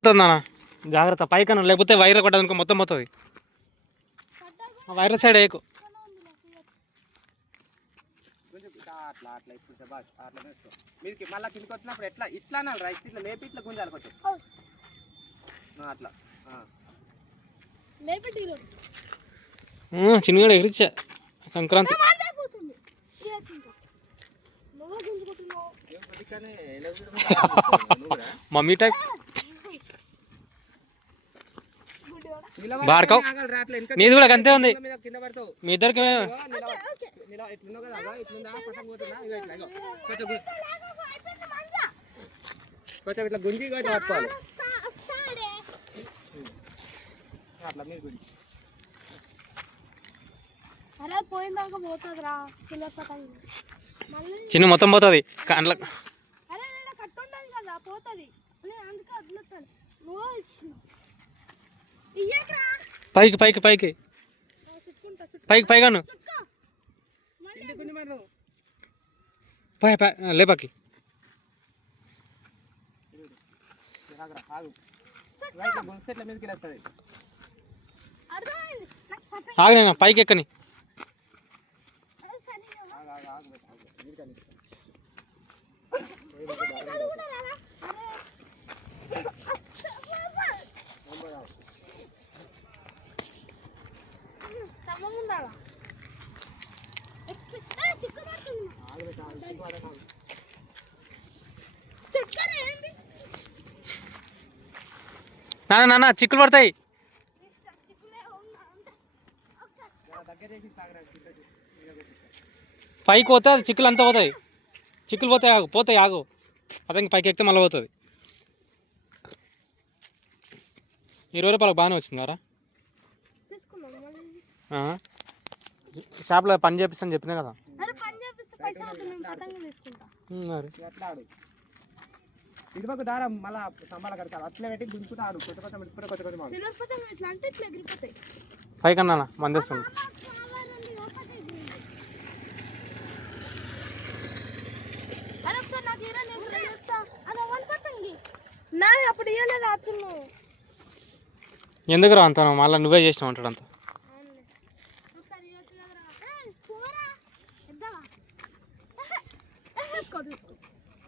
వస్తుందన్న జాగ్రత్త పైకన లేకపోతే వైర్ కొట్టడానికి మొత్తం పోతుంది ఆ వైర్ సైడ్ వేయకు కొంచెం ఇట్లా అట్లా అట్లా ఇప్పుడు శబాష్ అట్లా వేసుకో మీదకి మళ్ళీ కిందకి వచ్చినప్పుడు ఎట్లా ఇట్లా అనాలి రైట్ ఇట్లా లేపి ఇట్లా గుంజాలి కొంచెం ఆ, అట్లా. చిన్నగా ఎగిరిచ్చా సంక్రాంతి? మమ్మీ టైప్ బాడుకోవు. నీది కూడా అంతే ఉంది. మీ ఇద్దరికి. కొంచెం ఇట్లా గుంజి పట్టుకోవాలి. అట్లా మీరు చిన్న మొత్తం పోతుంది. కండ్ల పోతుంది. పైకి పైకి పైకి. చుట్టుకుంటా చుట్టూ పైకి పైగాను. పై పై లేపాకి. ఆగురా, ఆగు. ఇగో ఇట్లా గుంజితే ఇట్లా మీదకి వెళ్ళేస్తుంది అర్థమైంది నాకు పతంగి ఆగు నేను పైకి ఎక్కని అరే సరిగా ఆగు ఆగు ఆగు ఆగు. మీదకి వెళ్ళి. కూడా రారా? అరే స్తంభం ఉండాలా ఎక్స్పెక్ట్ చిక్క పడుతుంది ఆగు రా, ఆగు. చిక్కు పడకు, ఆగు. చక్కర ఏంటి నాన్న నాన్న చిక్కులు పడతాయి. పైకి పోతే అది చిక్కులు అంతా పోతాయి. చిక్కులు పోతాయి ఆగు పోతాయి ఆగు. అదే పైకి ఎక్కితే మళ్ళీ పోతుంది. ఇరవై రూపాయలకు బాగానే వచ్చిందారా షాప్లో పని చేపిస్తాను చెప్పినా కదా? అరే ఇటుపక్క దారం మళ్ళా స్తంభాల కడతారు. అట్లా పెట్టి గుంజుకుంటూ ఆడు. కొత్త కొత్త పెట్టుకుంటే కొత్త కొత్త ఎగిరిపోతాయి. పైకి అన్నా మందేస్తుంది నాది అప్పుడు ఇయ్యలేదు అచ్చును ఎందుకు రా అంత మళ్ళీ నువ్వే చేసినావు అంటాడు అంత.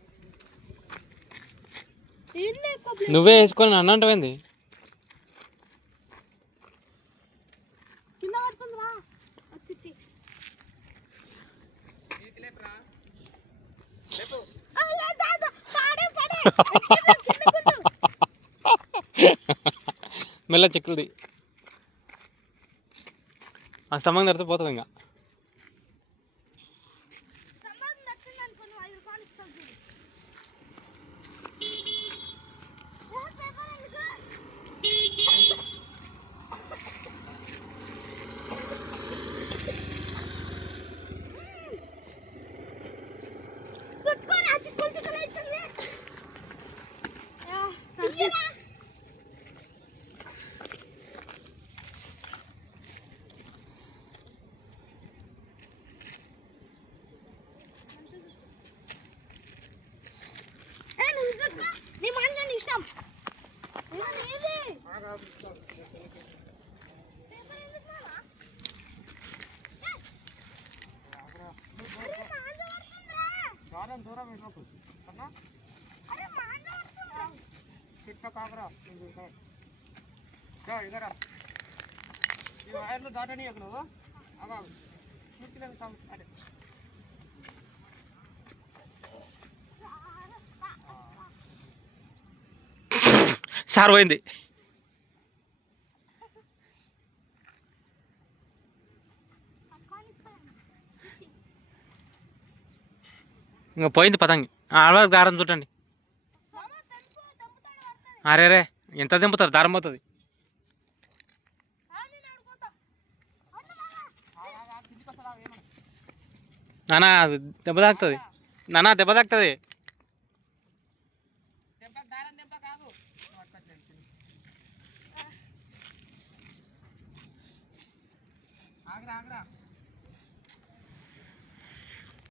నువ్వే వేసుకొని నన్ను అంటావేంది? మెల్ల చిక్కులుది. ఆ స్తంభం నడితే పోతుంది ఇంకా. దూరం దూరం వెళ్ళకు అన్నా. చుట్టూ కాకరా ఇదరా. ఈ వైర్లు దాటని నువ్వు. పూర్తిగా సం- అదే సార్ పోయింది. ఇంకా పోయింది పతంగి. ఆడవారు దారం చూడండి. అరే రే ఎంత దింపుతారు? దారం పోతుంది. నానా దెబ్బ తాకుతుంది. నానా దెబ్బ తాకుతుంది. ఆగ్రా ఆగ్రా.